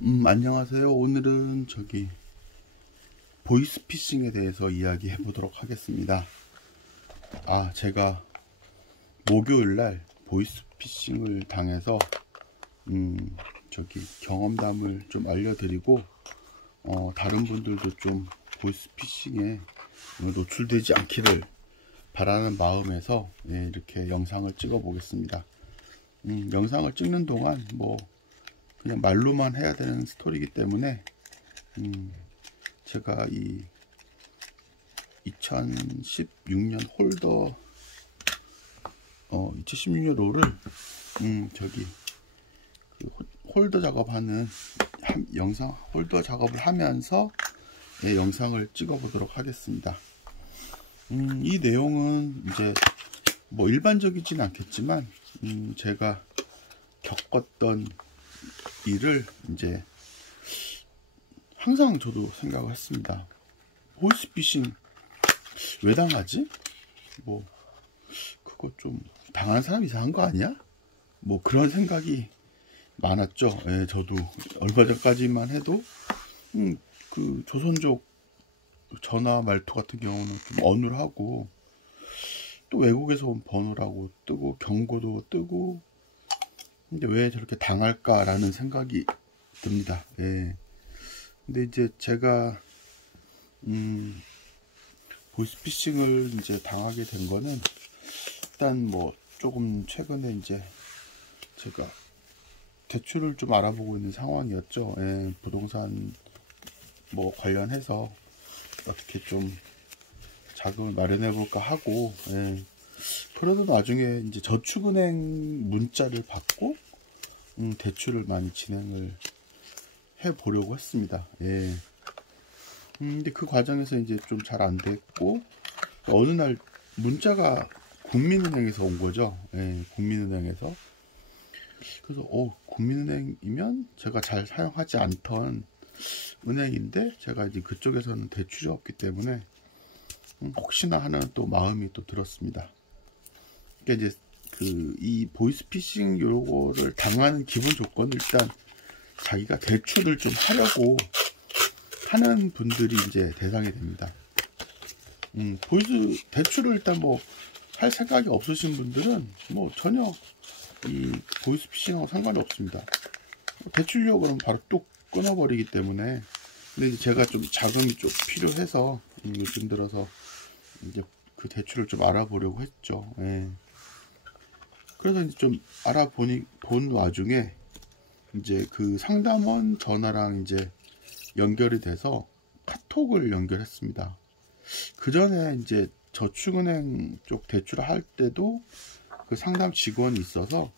안녕하세요. 오늘은 보이스피싱에 대해서 이야기해 보도록 하겠습니다. 제가 목요일날 보이스피싱을 당해서 경험담을 좀 알려드리고 다른 분들도 좀 보이스피싱에 노출되지 않기를 바라는 마음에서 이렇게 영상을 찍어 보겠습니다. 영상을 찍는 동안 그냥 말로만 해야 되는 스토리이기 때문에 제가 이 2016년 롤을 홀더 작업하는 영상 홀더 작업을 하면서 영상을 찍어 보도록 하겠습니다. 이 내용은 이제 일반적이진 않겠지만 제가 겪었던 일을 이제 항상 저도 생각을 했습니다. 보이스피싱 왜 당하지? 그거 좀 당하는 사람 이상한 거 아니야? 그런 생각이 많았죠. 저도 얼마 전까지만 해도 그 조선족 전화 말투 같은 경우는 좀 어눌하고 또 외국에서 온 번호라고 뜨고 경고도 뜨고 근데 왜 저렇게 당할까라는 생각이 듭니다. 근데 이제 제가 보이스피싱을 이제 당하게 된 거는 일단 조금 최근에 이제 제가 대출을 좀 알아보고 있는 상황이었죠. 부동산 관련해서 어떻게 좀 자금을 마련해 볼까 하고 그래도 나중에 이제 저축은행 문자를 받고 대출을 많이 진행을 해 보려고 했습니다. 근데 그 과정에서 이제 좀 잘 안 됐고 어느 날 문자가 국민은행에서 온 거죠. 국민은행에서. 그래서 국민은행이면 제가 잘 사용하지 않던 은행인데 제가 이제 그쪽에서는 대출이 없기 때문에 혹시나 하는 또 마음이 또 들었습니다. 그러니까 이제 이 보이스피싱 요거를 당하는 기본 조건은 일단 자기가 대출을 좀 하려고 하는 분들이 이제 대상이 됩니다. 대출을 일단 할 생각이 없으신 분들은 전혀 이 보이스피싱하고 상관이 없습니다. 대출료 그러면 바로 뚝 끊어버리기 때문에. 근데 이제 제가 좀 자금이 좀 필요해서 요즘 들어서 이제 그 대출을 좀 알아보려고 했죠. 그래서 이제 좀 본 와중에 이제 그 상담원 전화랑 이제 연결이 돼서 카톡을 연결했습니다. 그 전에 이제 저축은행 쪽 대출을 할 때도 그 상담 직원이 있어서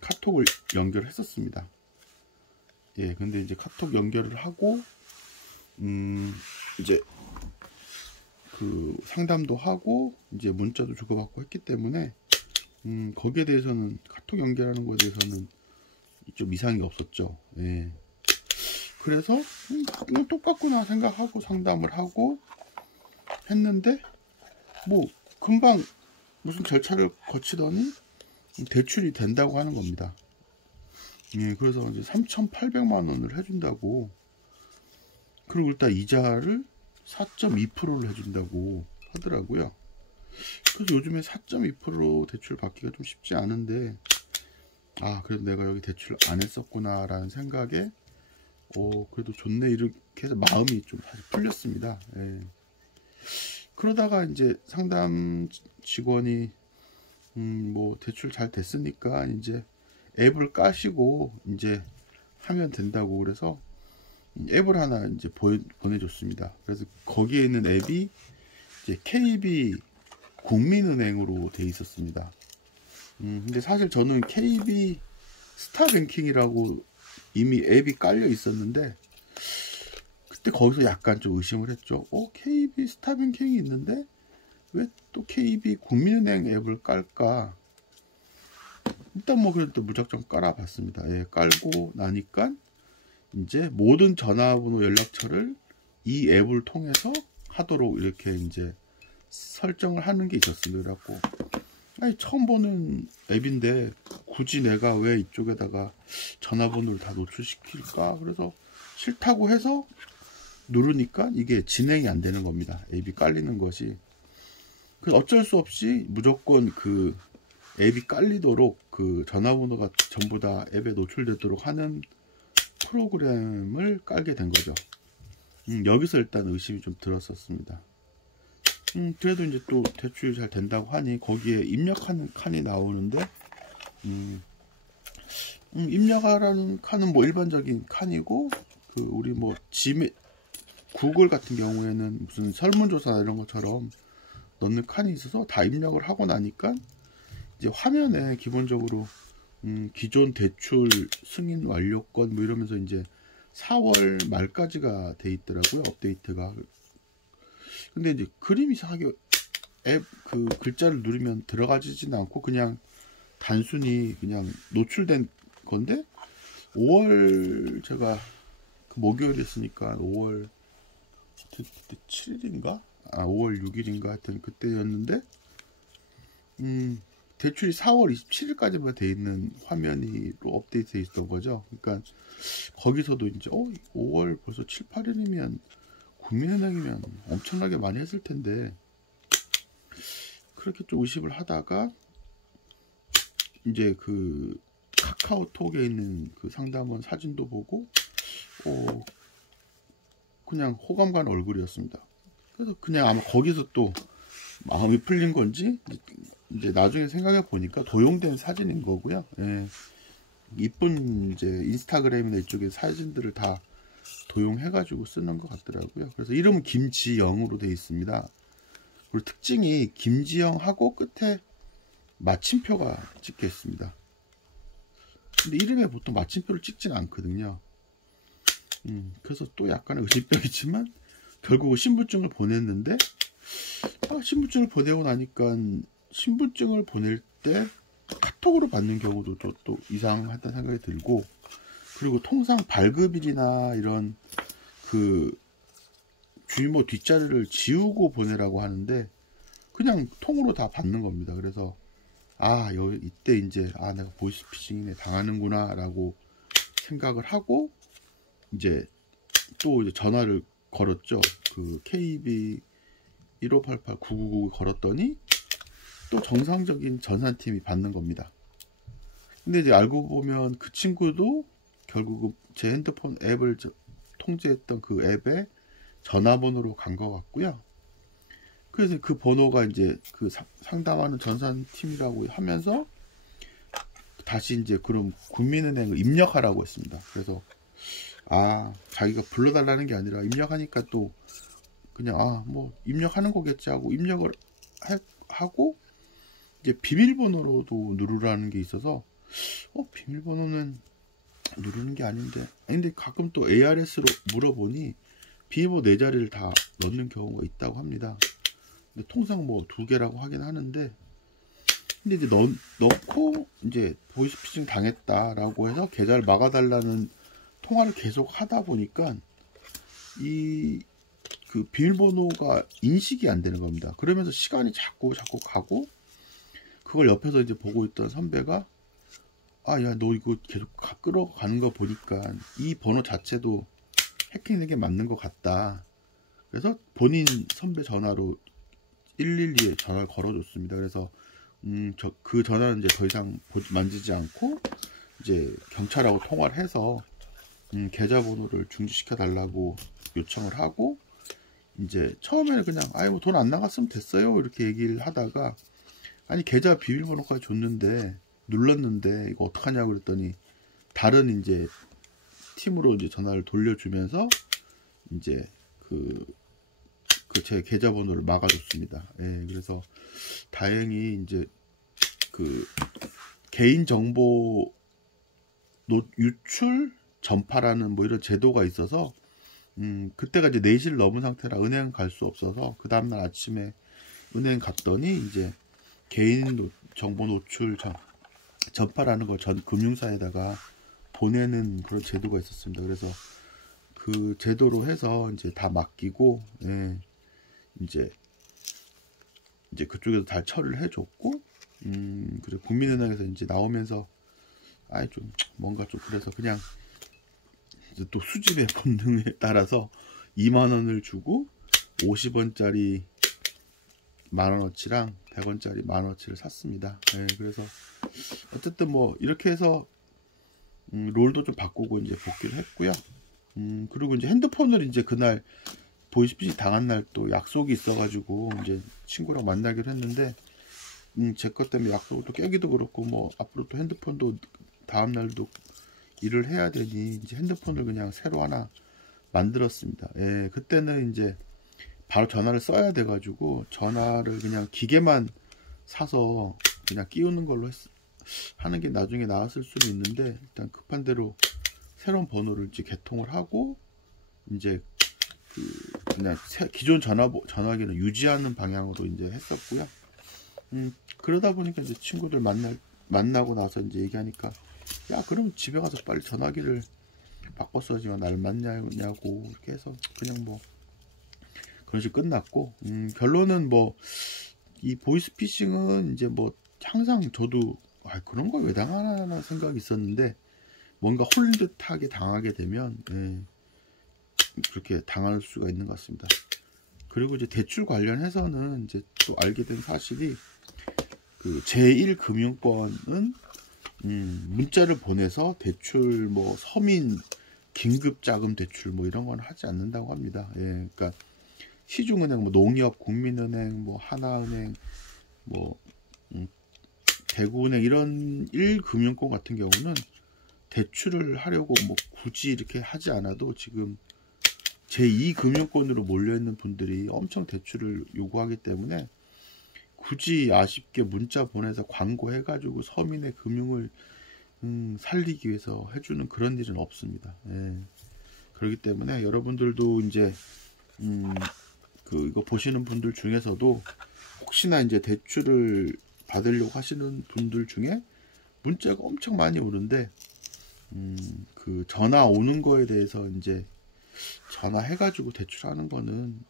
카톡을 연결했었습니다. 근데 이제 카톡 연결을 하고 이제 그 상담도 하고 이제 문자도 주고받고 했기 때문에 거기에 대해서는 카톡 연결하는 거에 대해서는 좀 이상이 없었죠. 그래서 똑같구나 생각하고 상담을 하고 했는데 금방 무슨 절차를 거치더니 대출이 된다고 하는 겁니다. 그래서 이제 3,800만 원을 해준다고, 그리고 일단 이자를 4.2%를 해준다고 하더라고요. 그래서 요즘에 4.2% 대출 받기가 좀 쉽지 않은데 그래도 내가 여기 대출을 안 했었구나 라는 생각에 그래도 좋네 이렇게 해서 마음이 좀 사실 풀렸습니다. 그러다가 이제 상담 직원이 대출 잘 됐으니까 이제 앱을 까시고 이제 하면 된다고 그래서 앱을 하나 이제 보내줬습니다. 그래서 거기에 있는 앱이 이제 KB 국민은행으로 돼 있었습니다. 근데 사실 저는 KB 스타뱅킹이라고 이미 앱이 깔려 있었는데 그때 거기서 약간 좀 의심을 했죠. KB 스타뱅킹이 있는데 왜 또 KB 국민은행 앱을 깔까? 일단 그래도 무작정 깔아봤습니다. 깔고 나니까 이제 모든 전화번호 연락처를 이 앱을 통해서 하도록 이렇게 이제 설정을 하는 게 있었습니다. 그래갖고 아니, 처음 보는 앱인데 굳이 내가 왜 이쪽에다가 전화번호를 다 노출시킬까? 그래서 싫다고 해서 누르니까 이게 진행이 안 되는 겁니다. 앱이 깔리는 것이. 그래서 어쩔 수 없이 무조건 그 앱이 깔리도록 그 전화번호가 전부 다 앱에 노출되도록 하는 프로그램을 깔게 된 거죠. 여기서 일단 의심이 좀 들었었습니다. 그래도 이제 또 대출이 잘 된다고 하니 거기에 입력하는 칸이 나오는데, 입력하라는 칸은 뭐 일반적인 칸이고, 그 우리 뭐 구글 같은 경우에는 무슨 설문조사 이런 것처럼 넣는 칸이 있어서 다 입력을 하고 나니까 이제 화면에 기본적으로 기존 대출 승인 완료권 뭐 이러면서 이제 4월 말까지가 돼 있더라고요, 업데이트가. 근데 이제 그림이 이상하게 앱 그 글자를 누르면 들어가지지는 않고 그냥 단순히 그냥 노출된 건데, 5월 제가 그 목요일이었으니까 5월 7일인가? 5월 6일인가 하여튼 그때였는데, 대출이 4월 27일까지만 돼 있는 화면으로 업데이트 돼 있었던 거죠. 그러니까 거기서도 이제 5월 벌써 7, 8일이면 국민은행이면 엄청나게 많이 했을 텐데, 그렇게 좀 의심을 하다가 이제 그 카카오톡에 있는 그 상담원 사진도 보고 그냥 호감 가는 얼굴이었습니다. 그래서 그냥 아마 거기서 또 마음이 풀린 건지 이제 나중에 생각해 보니까 도용된 사진인 거고요. 예. 이쁜 이제 인스타그램이나 이쪽에 사진들을 다 도용해가지고 쓰는 것 같더라고요. 그래서 이름은 김지영으로 되어 있습니다. 그리고 특징이 김지영하고 끝에 마침표가 찍혀 있습니다. 근데 이름에 보통 마침표를 찍진 않거든요. 그래서 또 약간의 의심병이지만 결국 신분증을 보냈는데, 신분증을 보내고 나니까 신분증을 보낼 때 카톡으로 받는 경우도 또 이상하다는 생각이 들고, 그리고 통상 발급일이나 이런 그 주인모 뒷자리를 지우고 보내라고 하는데 그냥 통으로 다 받는 겁니다. 그래서 이때 이제 내가 보이스피싱에 당하는구나 라고 생각을 하고 이제 또 이제 전화를 걸었죠. 그 KB 1588-9999 걸었더니 또 정상적인 전산팀이 받는 겁니다. 근데 이제 알고 보면 그 친구도 결국 제 핸드폰 앱을 통제했던 그 앱에 전화번호로 간 것 같고요. 그래서 그 번호가 이제 그 상담하는 전산팀이라고 하면서 다시 이제 그럼 국민은행을 입력하라고 했습니다. 그래서 자기가 불러달라는 게 아니라 입력하니까 또 그냥 뭐 입력하는 거겠지 하고 입력을 하고 이제 비밀번호로도 누르라는 게 있어서 비밀번호는 누르는 게 아닌데, 근데 가끔 또 ARS로 물어보니 비밀번호 4자리를 다 넣는 경우가 있다고 합니다. 근데 통상 뭐 2개라고 하긴 하는데, 근데 이제 넣고 이제 보이스피싱 당했다라고 해서 계좌를 막아달라는 통화를 계속 하다 보니까 그 비밀번호가 인식이 안 되는 겁니다. 그러면서 시간이 자꾸 가고, 그걸 옆에서 이제 보고 있던 선배가 야, 너 이거 계속 끌어가는 거 보니까 이 번호 자체도 해킹된 게 맞는 것 같다. 그래서 본인 선배 전화로 112에 전화를 걸어줬습니다. 그래서 그 전화는 이제 더 이상 만지지 않고 이제 경찰하고 통화를 해서 계좌번호를 중지시켜 달라고 요청을 하고, 이제 처음에는 그냥 뭐 돈 안 나갔으면 됐어요 이렇게 얘기를 하다가, 계좌 비밀번호까지 줬는데 눌렀는데 이거 어떡하냐고 그랬더니 다른 이제 팀으로 이제 전화를 돌려주면서 이제 제 계좌번호를 막아줬습니다. 예, 그래서 다행히 이제 그 개인정보 유출 전파라는 뭐 이런 제도가 있어서 그때가 이제 4시를 넘은 상태라 은행 갈 수 없어서 그 다음날 아침에 은행 갔더니 이제 개인 정보 노출 전파라는 걸 전 금융사에다가 보내는 그런 제도가 있었습니다. 그래서 그 제도로 해서 이제 다 맡기고, 이제 그쪽에서 다 처리를 해줬고, 그래 국민은행에서 이제 나오면서 아이 좀 뭔가 좀 그래서 그냥 이제 또 수집의 본능에 따라서 2만원을 주고 50원짜리 만원어치랑 100원짜리 만원어치를 샀습니다. 네, 그래서 어쨌든 뭐 이렇게 해서 롤도 좀 바꾸고 이제 복귀를 했고요. 그리고 이제 핸드폰을 이제 그날 보이스피싱 당한 날 또 약속이 있어가지고 이제 친구랑 만나기로 했는데 제 것 때문에 약속을 또 깨기도 그렇고 뭐 앞으로 또 핸드폰도 다음 날도 일을 해야 되니 이제 핸드폰을 그냥 새로 하나 만들었습니다. 예, 그때는 이제 바로 전화를 써야 돼가지고 전화를 그냥 기계만 사서 그냥 끼우는 걸로 하는 게 나중에 나았을 수는 있는데 일단 급한 대로 새로운 번호를 이제 개통을 하고 이제 그냥 기존 전화기는 유지하는 방향으로 이제 했었고요. 그러다 보니까 이제 친구들 만나고 나서 이제 얘기하니까 야 그럼 집에 가서 빨리 전화기를 바꿨어야지만 날 만나냐고 이렇게 해서 그냥 뭐 그런 식으로 끝났고 결론은 뭐 이 보이스피싱은 이제 뭐 항상 저도 그런 걸 왜 당하나 생각이 있었는데 뭔가 홀린 듯하게 당하게 되면 그렇게 당할 수가 있는 것 같습니다. 그리고 이제 대출 관련해서는 이제 또 알게 된 사실이 그 제1금융권은 문자를 보내서 대출 뭐 서민 긴급자금 대출 뭐 이런 건 하지 않는다고 합니다. 예, 그러니까 시중은행, 뭐 농협, 국민은행, 뭐 하나은행, 뭐 대구은행 이런 1금융권 같은 경우는 대출을 하려고 뭐 굳이 이렇게 하지 않아도 지금 제2금융권으로 몰려있는 분들이 엄청 대출을 요구하기 때문에 굳이 아쉽게 문자 보내서 광고해가지고 서민의 금융을 살리기 위해서 해주는 그런 일은 없습니다. 예. 그렇기 때문에 여러분들도 이제 이거 보시는 분들 중에서도 혹시나 이제 대출을 받으려고 하시는 분들 중에 문자가 엄청 많이 오는데 그 전화 오는 거에 대해서 이제 전화해가지고 대출하는 거는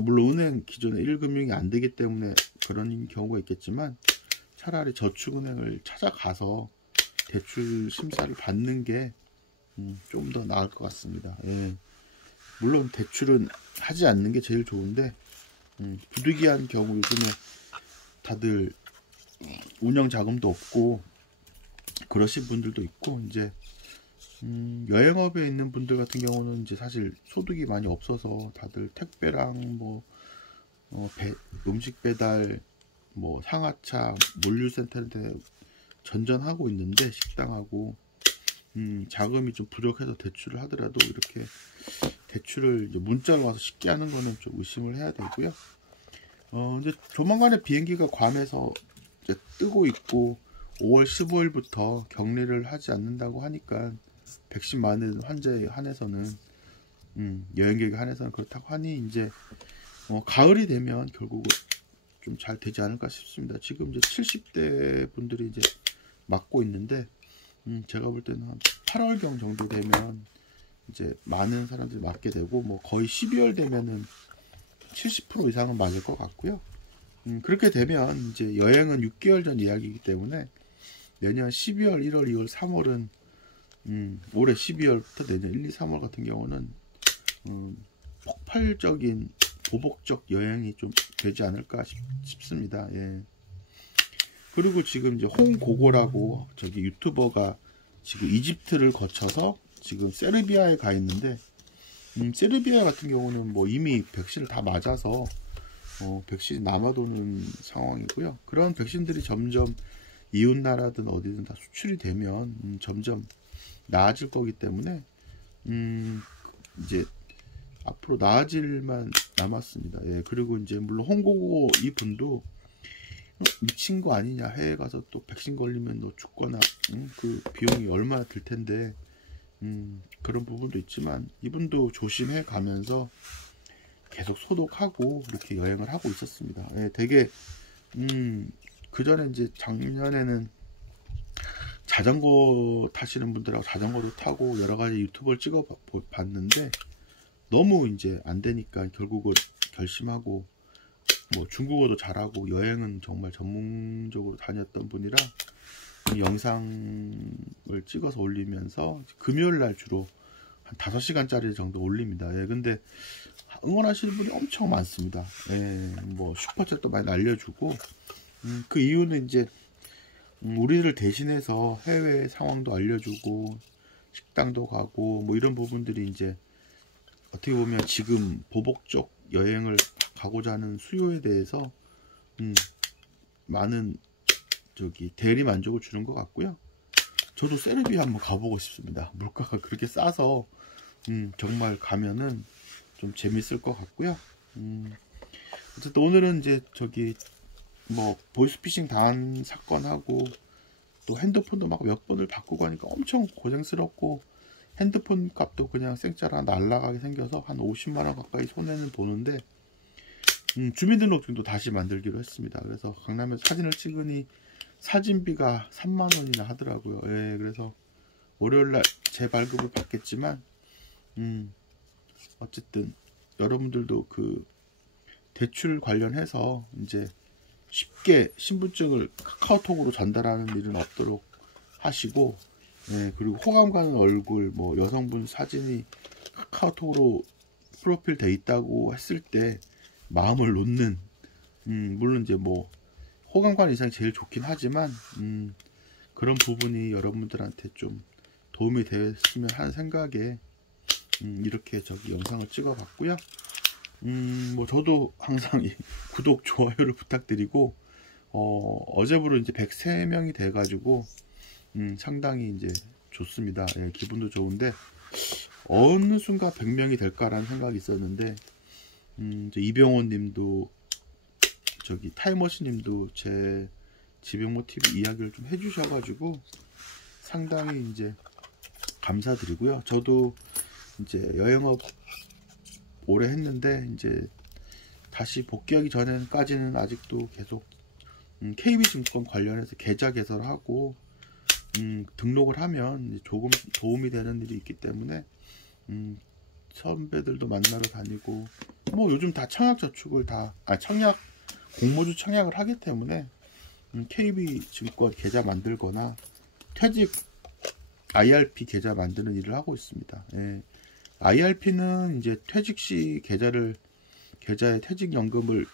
물론 은행 기존에 1금융이 안 되기 때문에 그런 경우가 있겠지만 차라리 저축은행을 찾아가서 대출 심사를 받는 게 좀 더 나을 것 같습니다. 예. 물론 대출은 하지 않는 게 제일 좋은데 부득이한 경우 요즘에 다들 운영 자금도 없고 그러신 분들도 있고 이제 여행업에 있는 분들 같은 경우는 이제 사실 소득이 많이 없어서 다들 택배랑 뭐 음식 배달 뭐 상하차 물류센터한테 전전하고 있는데 식당하고 자금이 좀 부족해서 대출을 하더라도 이렇게 대출을 이제 문자로 와서 쉽게 하는 거는 좀 의심을 해야 되고요. 이제 조만간에 비행기가 괌에서 이제 뜨고 있고 5월 15일부터 격리를 하지 않는다고 하니까 백신 많은 환자에 한해서는 여행객에 한해서는 그렇다고 하니 이제 가을이 되면 결국은 좀 잘 되지 않을까 싶습니다. 지금 이제 70대 분들이 이제 맞고 있는데 제가 볼 때는 한 8월경 정도 되면 이제 많은 사람들이 맞게 되고 뭐 거의 12월 되면은 70% 이상은 맞을 것 같고요. 그렇게 되면 이제 여행은 6개월 전 예약이기 때문에 내년 12월, 1월, 2월, 3월은 올해 12월부터 내년 1, 2, 3월 같은 경우는 폭발적인 보복적 여행이 좀 되지 않을까 싶습니다. 예. 그리고 지금 이제 홍고고라고 저기 유튜버가 지금 이집트를 거쳐서 지금 세르비아에 가 있는데 세르비아 같은 경우는 뭐 이미 백신을 다 맞아서 백신이 남아도는 상황이고요. 그런 백신들이 점점 이웃 나라든 어디든 다 수출이 되면 점점 나아질 거기 때문에 이제 앞으로 나아질만 남았습니다. 예, 그리고 이제 물론 홍고고 이분도 미친 거 아니냐, 해외 가서 또 백신 걸리면 너 죽거나 그 비용이 얼마나 들 텐데 그런 부분도 있지만 이분도 조심해 가면서 계속 소독하고 이렇게 여행을 하고 있었습니다. 예, 되게 그 전에 이제 작년에는 자전거 타시는 분들하고 자전거도 타고 여러 가지 유튜브를 찍어 봤는데 너무 이제 안 되니까 결국은 결심하고 뭐 중국어도 잘하고 여행은 정말 전문적으로 다녔던 분이라 이 영상을 찍어서 올리면서 금요일 날 주로 한 5시간짜리 정도 올립니다. 예, 근데 응원하시는 분이 엄청 많습니다. 예, 뭐 슈퍼챗도 많이 날려주고, 그 이유는 이제 우리를 대신해서 해외 상황도 알려주고 식당도 가고 뭐 이런 부분들이 이제 어떻게 보면 지금 보복적 여행을 가고자 하는 수요에 대해서 많은 대리 만족을 주는 것 같고요. 저도 세르비아 한번 가보고 싶습니다. 물가가 그렇게 싸서 정말 가면은 좀 재밌을 것 같고요. 어쨌든 오늘은 이제 뭐 보이스피싱 당한 사건하고 또 핸드폰도 막 몇 번을 바꾸고 하니까 엄청 고생스럽고 핸드폰 값도 그냥 생짜라 날라가게 생겨서 한 50만원 가까이 손해는 보는데 주민등록증도 다시 만들기로 했습니다. 그래서 강남에서 사진을 찍으니 사진비가 3만원이나 하더라고요. 예, 그래서 월요일날 재발급을 받겠지만 어쨌든 여러분들도 그 대출 관련해서 이제 쉽게 신분증을 카카오톡으로 전달하는 일은 없도록 하시고, 예, 그리고 호감 가는 얼굴, 뭐 여성분 사진이 카카오톡으로 프로필 돼 있다고 했을 때 마음을 놓는, 물론 이제 뭐 호감 가는 이상이 제일 좋긴 하지만 그런 부분이 여러분들한테 좀 도움이 됐으면 하는 생각에 이렇게 영상을 찍어 봤고요. 뭐 저도 항상 구독, 좋아요를 부탁드리고, 어제부로 이제 103명이 돼가지고, 상당히 이제 좋습니다. 예, 기분도 좋은데, 어느 순간 100명이 될까라는 생각이 있었는데, 이병헌 님도, 타임머신 님도 제 지병모 TV 이야기를 좀 해주셔가지고, 상당히 이제 감사드리고요. 저도 이제 여행업 오래 했는데 이제 다시 복귀하기 전에까지는 아직도 계속 KB증권 관련해서 계좌 개설하고 등록을 하면 조금 도움이 되는 일이 있기 때문에 선배들도 만나러 다니고 뭐 요즘 다 청약저축을 청약 공모주 청약을 하기 때문에 KB증권 계좌 만들거나 퇴직 IRP 계좌 만드는 일을 하고 있습니다. 예. IRP는 이제 퇴직 시 계좌에 퇴직연금을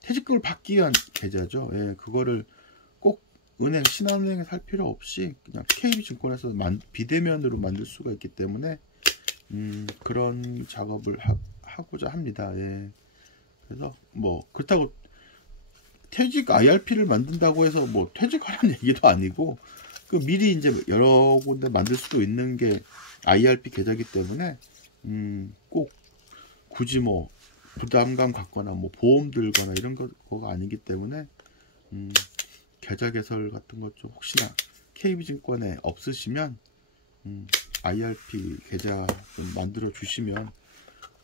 퇴직금을 받기 위한 계좌죠. 예, 그거를 꼭 신한은행에 살 필요 없이 그냥 KB증권에서 비대면으로 만들 수가 있기 때문에 그런 작업을 하고자 합니다. 예. 그래서 뭐 그렇다고 퇴직 IRP를 만든다고 해서 뭐 퇴직하라는 얘기도 아니고 미리 이제 여러 군데 만들 수도 있는 게 IRP 계좌이기 때문에 꼭 굳이 뭐 부담감 갖거나 뭐 보험 들거나 이런 거가 아니기 때문에 계좌 개설 같은 것 좀 혹시나 KB증권에 없으시면 IRP 계좌 좀 만들어 주시면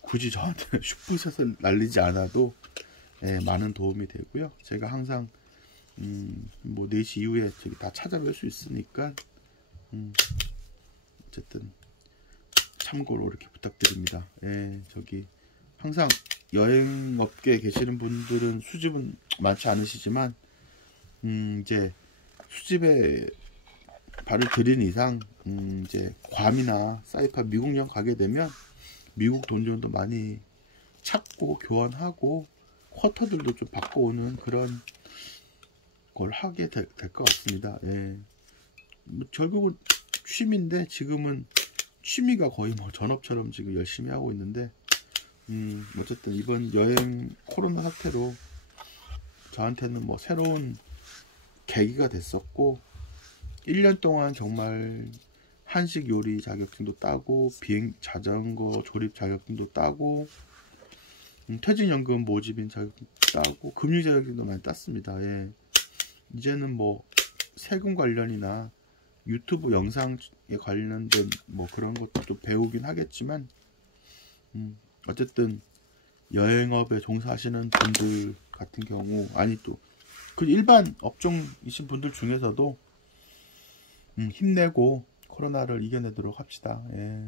굳이 저한테 슈퍼샷을 날리지 않아도 많은 도움이 되고요. 제가 항상 뭐 4시 이후에 다 찾아뵐 수 있으니까 어쨌든 참고로 이렇게 부탁드립니다. 예, 항상 여행업계에 계시는 분들은 수집은 많지 않으시지만 이제 수집에 발을 들인 이상 이제 괌이나 사이판 미국 여행 가게 되면 미국 돈 정도 많이 찾고 교환하고 쿼터들도 좀 바꿔오는 그런 걸 하게 될 것 같습니다. 예. 뭐 결국은 취미인데 지금은 취미가 거의 뭐 전업처럼 지금 열심히 하고 있는데 어쨌든 이번 여행 코로나 사태로 저한테는 뭐 새로운 계기가 됐었고 1년 동안 정말 한식 요리 자격증도 따고 자전거 조립 자격증도 따고 퇴직연금 모집인 자격증도 따고 금융 자격증도 많이 땄습니다. 예. 이제는 뭐 세금 관련이나 유튜브 영상에 관련된 뭐 그런 것도 좀 배우긴 하겠지만 어쨌든 여행업에 종사하시는 분들 같은 경우 또 그 일반 업종이신 분들 중에서도 힘내고 코로나를 이겨내도록 합시다. 예.